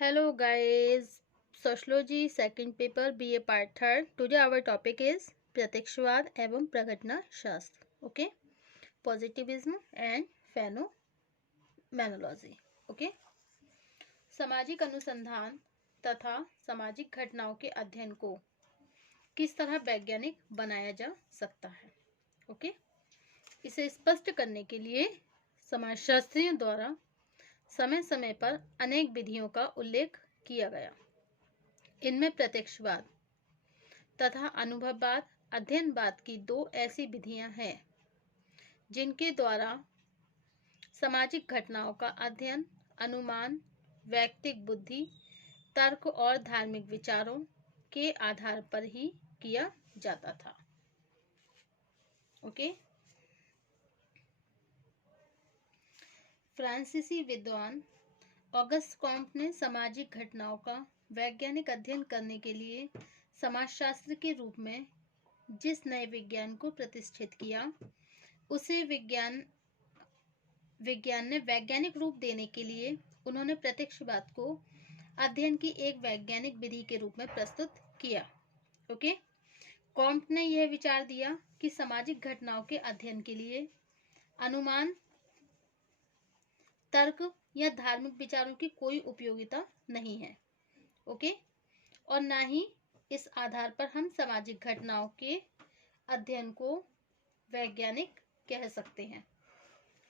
Hello guys, Sociology second paper BA part third. Today our topic is प्रत्यक्षवाद एवं प्रघटना शास्त्र. Okay, positivism and phenomenology. Okay, सामाजिक अनुसंधान तथा सामाजिक घटनाओं के अध्ययन को किस तरह वैज्ञानिक बनाया जा सकता है. Okay, इसे स्पष्ट करने के लिए समाजशास्त्रियों द्वारा समय समय पर अनेक विधियों का उल्लेख किया गया. इनमें प्रत्यक्षवाद तथा अनुभववाद अध्ययनवाद की दो ऐसी विधियां हैं जिनके द्वारा सामाजिक घटनाओं का अध्ययन अनुमान, वैयक्तिक बुद्धि, तर्क और धार्मिक विचारों के आधार पर ही किया जाता था. ओके, फ्रांसीसी विद्वान ऑगस्ट कॉम्ट ने सामाजिक घटनाओं का वैज्ञानिक अध्ययन करने के लिए समाजशास्त्र के रूप में जिस नए विज्ञान को प्रतिष्ठित किया उसे विज्ञान ने वैज्ञानिक रूप देने के लिए उन्होंने प्रत्यक्षवाद को अध्ययन की एक वैज्ञानिक विधि के रूप में प्रस्तुत किया. ओके, कॉम्ट ने यह विचार दिया कि सामाजिक घटनाओं के अध्ययन के लिए अनुमान, तर्क या धार्मिक विचारों की कोई उपयोगिता नहीं है. ओके, और ना ही इस आधार पर हम सामाजिक घटनाओं के अध्ययन को वैज्ञानिक कह सकते हैं.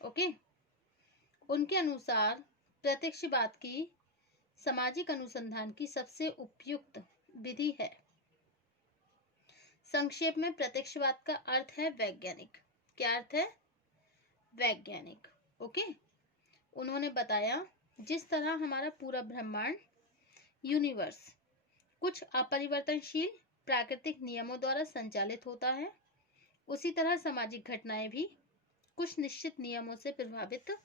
ओके, उनके अनुसार प्रत्यक्षवाद की सामाजिक अनुसंधान की सबसे उपयुक्त विधि है. संक्षेप में प्रत्यक्षवाद का अर्थ है वैज्ञानिक. क्या अर्थ है? वैज्ञानिक. ओके, उन्होंने बताया जिस तरह हमारा पूरा ब्रह्मांड यूनिवर्स कुछ अपरिवर्तनशील प्राकृतिक नियमों द्वारा संचालित होता है, उसी तरह सामाजिक घटनाएं भी कुछ निश्चित नियमों से प्रभावित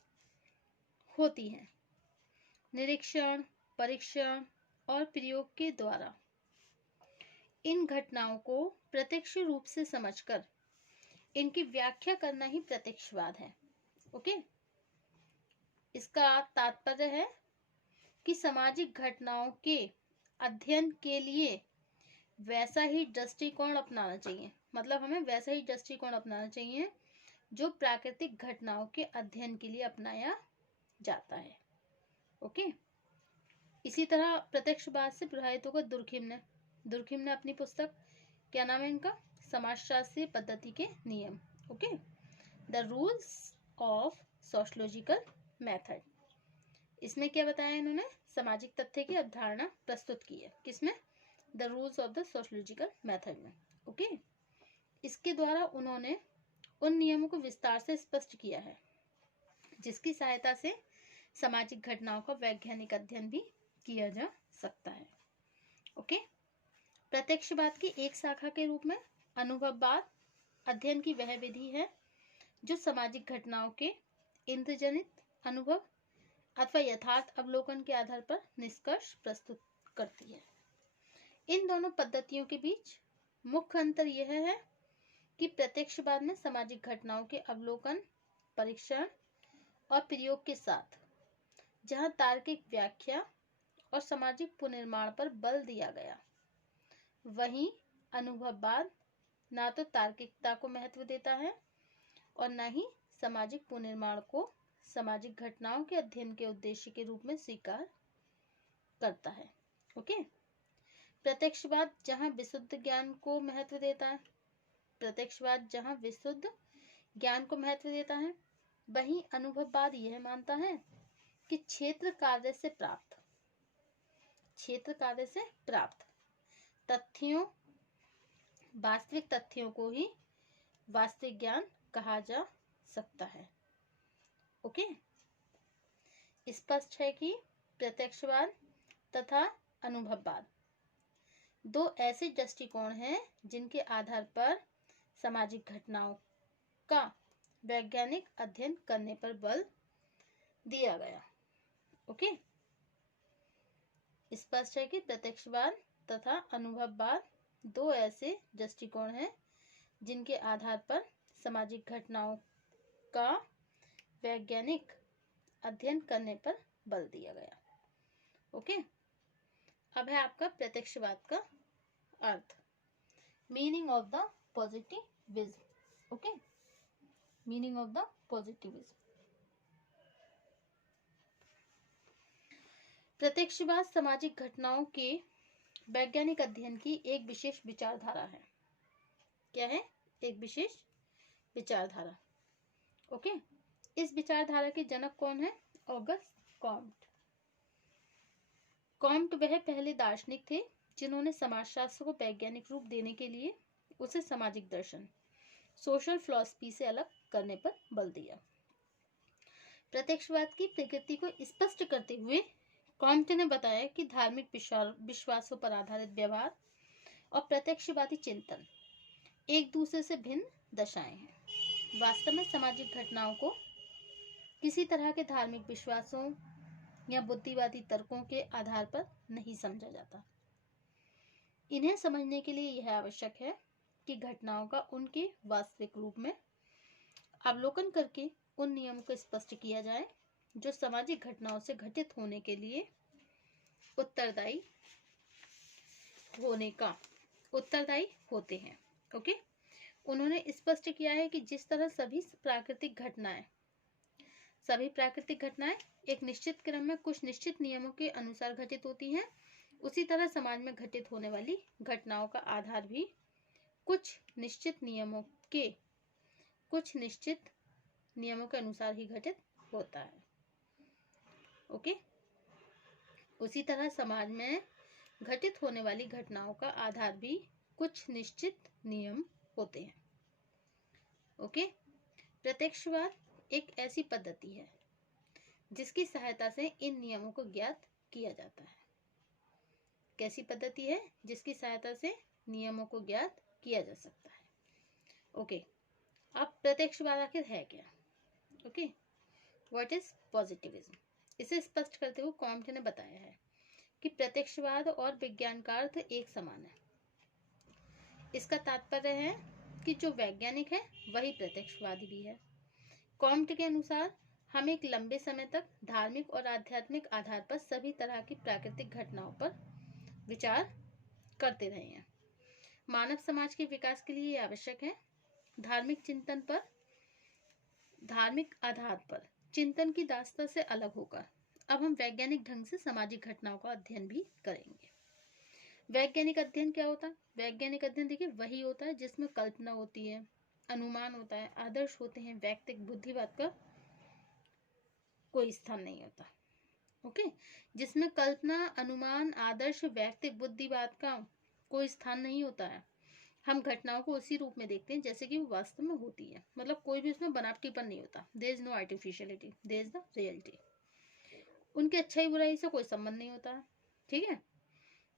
होती हैं. निरीक्षण, परीक्षण और प्रयोग के द्वारा इन घटनाओं को प्रत्यक्ष रूप से समझकर इनकी व्याख्या करना ही प्रत्यक्षवाद है. ओके, इसका तात्पर्य है कि सामाजिक घटनाओं के अध्ययन के लिए वैसा ही दृष्टिकोण अपनाना चाहिए. मतलब हमें वैसा ही दृष्टिकोण अपनाना चाहिए जो प्राकृतिक घटनाओं के अध्ययन के लिए अपनाया जाता है. ओके, इसी तरह प्रत्यक्षवाद से प्रभावित होकर दुर्खिम ने अपनी पुस्तक, क्या नाम है इनका, समाजशास्त्रीय पद्धति के नियम. Okay, the rules of sociological method. इसमें क्या बताया इन्होंने? सामाजिक तथ्य की अवधारणा प्रस्तुत की है. किसमें? The rules of the sociological method में. ओके, इसके द्वारा उन्होंने उन नियमों को विस्तार से स्पष्ट किया है जिसकी सहायता से सामाजिक घटनाओं का वैज्ञानिक अध्ययन भी किया जा सकता है. ओके, प्रत्यक्षवाद की एक शाखा के रूप में अनुभववाद अध्ययन की वह विधि है जो सामाजिक घटनाओं के इंद्रजनित अनुभव अथवा यथार्थ अवलोकन के आधार पर निष्कर्ष प्रस्तुत करती है. इन दोनों पद्धतियों के बीच मुख्य अंतर यह है कि प्रत्यक्षवाद में सामाजिक घटनाओं के अवलोकन, परीक्षण और प्रयोग के साथ जहां तार्किक व्याख्या और सामाजिक पुनर्निर्माण पर बल दिया गया, वहीं अनुभववाद ना तो तार्किकता को महत्व देता है और न ही सामाजिक पुनर्निर्माण को सामाजिक घटनाओं के अध्ययन के उद्देश्य के रूप में स्वीकार करता है. ओके, प्रत्यक्षवाद जहां विशुद्ध ज्ञान को महत्व देता है, वहीं अनुभववाद यह मानता है कि क्षेत्र कार्य से प्राप्त तथ्यों, वास्तविक तथ्यों को ही वास्तविक ज्ञान कहा जा सकता है. ओके, स्पष्ट है कि प्रत्यक्षवाद तथा अनुभववाद दो ऐसे दृष्टिकोण हैं जिनके आधार पर सामाजिक घटनाओं का वैज्ञानिक अध्ययन करने पर बल दिया गया. ओके, स्पष्ट है कि प्रत्यक्षवाद तथा अनुभववाद दो ऐसे दृष्टिकोण हैं जिनके आधार पर सामाजिक घटनाओं का वैज्ञानिक अध्ययन करने पर बल दिया गया. ओके, अब है आपका प्रत्यक्षवाद का अर्थ, meaning of the positivism. Okay, meaning of the positivism. प्रत्यक्षवाद सामाजिक घटनाओं के वैज्ञानिक अध्ययन की एक विशेष विचारधारा है। क्या है? एक विशेष विचारधारा। ओके, इस विचारधारा के जनक कौन है? August Comte. कॉम्ट वह पहले दार्शनिक थे जिन्होंने समाजशास्त्र को वैज्ञानिक रूप देने के लिए उसे सामाजिक दर्शन, सोशल फिलॉसफी से अलग करने पर बल दिया। प्रत्यक्षवाद की प्रकृति को स्पष्ट करते हुए कॉम्ट ने बताया कि धार्मिक विश्वासों पर आधारित व्यवहार और प्रत्यक्षवादी चिंतन एक दूसरे से भिन्न दशाएं हैं। वास्तव में सामाजिक घटनाओं को किसी तरह के धार्मिक विश्वासों या बुद्धिवादी तर्कों के आधार पर नहीं समझा जाता। इन्हें समझने के लिए यह आवश्यक है कि घटनाओं का उनके वास्तविक रूप में अवलोकन करके उन नियमों को स्पष्ट किया जाए जो सामाजिक घटनाओं से घटित होने के लिए उत्तरदायी होते हैं। ओके, उन्होंने स्पष्ट किया है कि जिस तरह सभी प्राकृतिक घटनाएं एक निश्चित क्रम में कुछ निश्चित नियमों के अनुसार घटित होती हैं, उसी तरह समाज में घटित होने वाली घटनाओं का आधार भी कुछ निश्चित नियमों के अनुसार ही घटित होता है। ओके, उसी तरह समाज में घटित होने वाली घटनाओं का आधार भी कुछ निश्चित नियम होते हैं। ओके, प्रत्यक्षवाद एक ऐसी पद्धति है जिसकी सहायता से इन नियमों को ज्ञात किया जाता है। कैसी पद्धति है? जिसकी सहायता से नियमों को ज्ञात किया जा सकता है। ओके, अब प्रत्यक्षवाद आखिर है क्या? Okay, what is positivism? इसे स्पष्ट करते हुए कॉम्ट ने बताया है कि प्रत्यक्षवाद और विज्ञान का अर्थ एक समान है। इसका तात्पर्य है कि जो वैज्ञानिक है वही प्रत्यक्षवादी भी है। कॉम्ट के अनुसार हम एक लंबे समय तक धार्मिक और आध्यात्मिक आधार पर सभी तरह की प्राकृतिक घटनाओं पर विचार करते रहे हैं। मानव समाज के विकास के लिए यह आवश्यक है। धार्मिक आधार पर चिंतन की दास्ता से अलग होकर अब हम वैज्ञानिक ढंग से सामाजिक घटनाओं का अध्ययन भी करेंगे। वैज्ञानिक अध्ययन क्या होता है? वैज्ञानिक अध्ययन देखिए वही होता है जिसमें कल्पना होती है, अनुमान होता है, आदर्श होते हैं, वैयक्तिक बुद्धिवाद का कोई स्थान नहीं होता। ओके, जिसमें कल्पना, अनुमान, आदर्श, वैयक्तिक बुद्धिवाद का कोई स्थान नहीं होता है। हम घटनाओं को उसी रूप में देखते हैं जैसे कि वो वास्तव में होती है, मतलब कोई भी उसमें बनावटीपन नहीं होता। There is no artificiality, there is the reality. उनके अच्छाई बुराई से कोई संबंध नहीं होता है। ठीक है,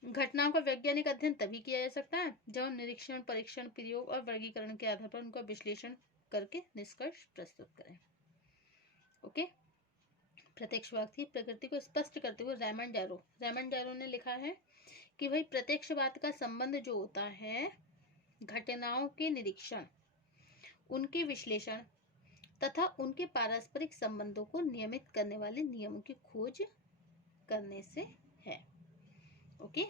घटनाओं का वैज्ञानिक अध्ययन तभी किया जा सकता है जब हम निरीक्षण, परीक्षण, प्रयोग और वर्गीकरण के आधार पर उनका विश्लेषण करके निष्कर्ष प्रस्तुत करें। ओके, प्रत्यक्षवाद की प्रकृति को स्पष्ट करते हुए रेमंड एरो ने लिखा है कि भाई प्रत्यक्षवाद का संबंध जो होता है घटनाओं के निरीक्षण, उनके विश्लेषण तथा उनके पारस्परिक संबंधों को नियमित करने वाले नियमों की खोज करने से है। ओके,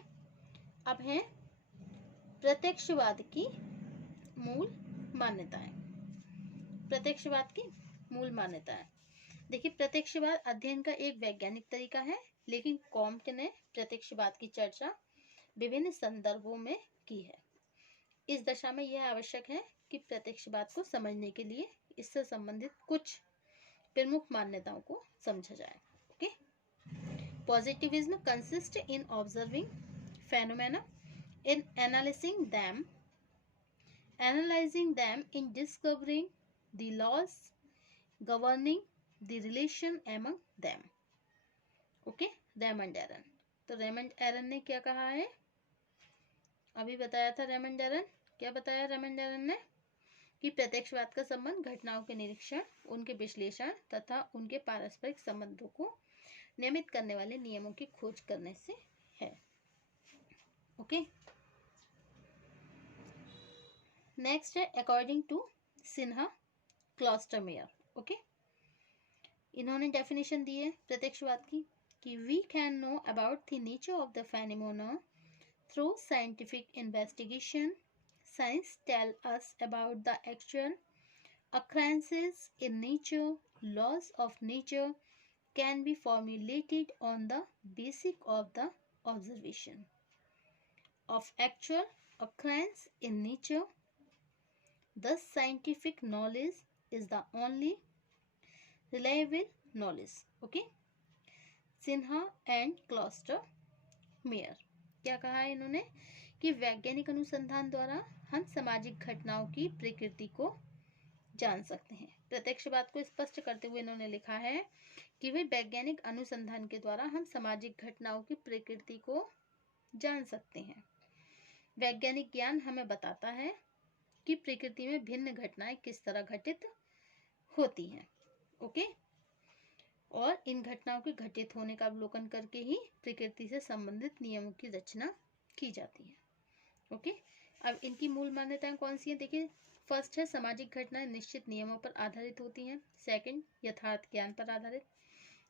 अब है प्रत्यक्षवाद की मूल मान्यताएं। प्रत्यक्षवाद की मूल मान्यताएं देखिए, प्रत्यक्षवाद अध्ययन का एक वैज्ञानिक तरीका है, लेकिन कॉम्ट ने प्रत्यक्षवाद की चर्चा विभिन्न संदर्भों में की है। इस दशा में यह आवश्यक है कि प्रत्यक्षवाद को समझने के लिए इससे संबंधित कुछ प्रमुख मान्यताओं को समझा जाए। Okay, positivism consist in observing phenomena, in analyzing them, in discovering the laws governing the relation among them. Okay, Raymond Aron. तो रेमंड एरन ने क्या कहा है? अभी बताया था रेमंड एरन। क्या बताया रेमंड एरन ने? कि प्रत्यक्षवाद का संबंध घटनाओं के निरीक्षण, उनके विश्लेषण तथा उनके पारस्परिक संबंधों को नियमित करने वाले नियमों की खोज करने से है। ओके, नेक्स्ट है अकॉर्डिंग टू सिन्हा क्लॉस्टरमेयर। ओके, इन्होंने डेफिनेशन दी है प्रत्यक्षवाद की कि we can know about the nature of the phenomena through scientific investigation. Science tell us about the actual occurrences in nature. Laws of nature can be formulated on the basis of the observation of actual occurrence in nature. Thus, scientific knowledge is the only reliable knowledge. Okay. Sinha and क्लॉस्टर मेयर, क्या कहा है इन्होंने कि वैज्ञानिक अनुसंधान द्वारा हम सामाजिक घटनाओं की प्रकृति को जान सकते हैं। प्रत्यक्षवाद को स्पष्ट करते हुए इन्होंने लिखा है कि वे वैज्ञानिक अनुसंधान के द्वारा हम सामाजिक घटनाओं की प्रकृति को जान सकते हैं। वैज्ञानिक ज्ञान हमें बताता है कि प्रकृति में भिन्न घटनाएं किस तरह घटित होती हैं। ओके, और इन घटनाओं के घटित होने का अवलोकन करके ही प्रकृति से संबंधित नियमों की रचना की जाती है। ओके, अब इनकी मूल मान्यताएं कौन सी हैं? देखिए, फर्स्ट है सामाजिक घटनाएं निश्चित नियमों पर आधारित होती हैं। सेकंड, यथार्थ ज्ञान पर आधारित।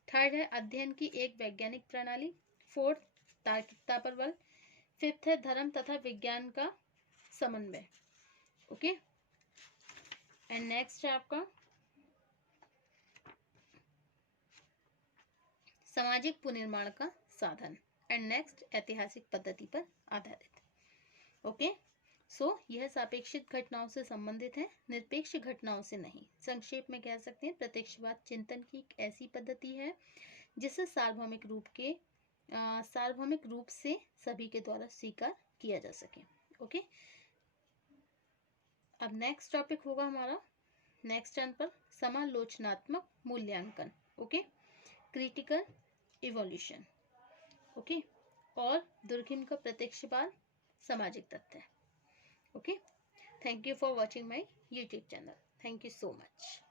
थर्ड है अध्ययन की एक वैज्ञानिक प्रणाली। फोर्थ, तार्किकता पर बल। फिफ्थ है धर्म तथा विज्ञान का समन्वय। ओके, एंड नेक्स्ट है आपका सामाजिक पुनर्निर्माण का साधन। एंड नेक्स्ट, ऐतिहासिक पद्धति पर आधारित। ओके, सो यह सापेक्षिक घटनाओं से संबंधित है, निरपेक्ष घटनाओं से नहीं। संक्षेप में कह सकते हैं प्रत्यक्षवाद चिंतन की एक ऐसी पद्धति है जिसे सार्वभौमिक रूप से सभी के द्वारा स्वीकार किया जा सके। ओके, अब नेक्स्ट टॉपिक होगा हमारा नेक्स्ट टर्न पर समालोचनात्मक मूल्यांकन। Okay, critical evolution. ओके, और दुर्खिम का प्रत्यक्षवाद सामाजिक तथ्य। Okay, thank you for watching my YouTube channel. Thank you so much.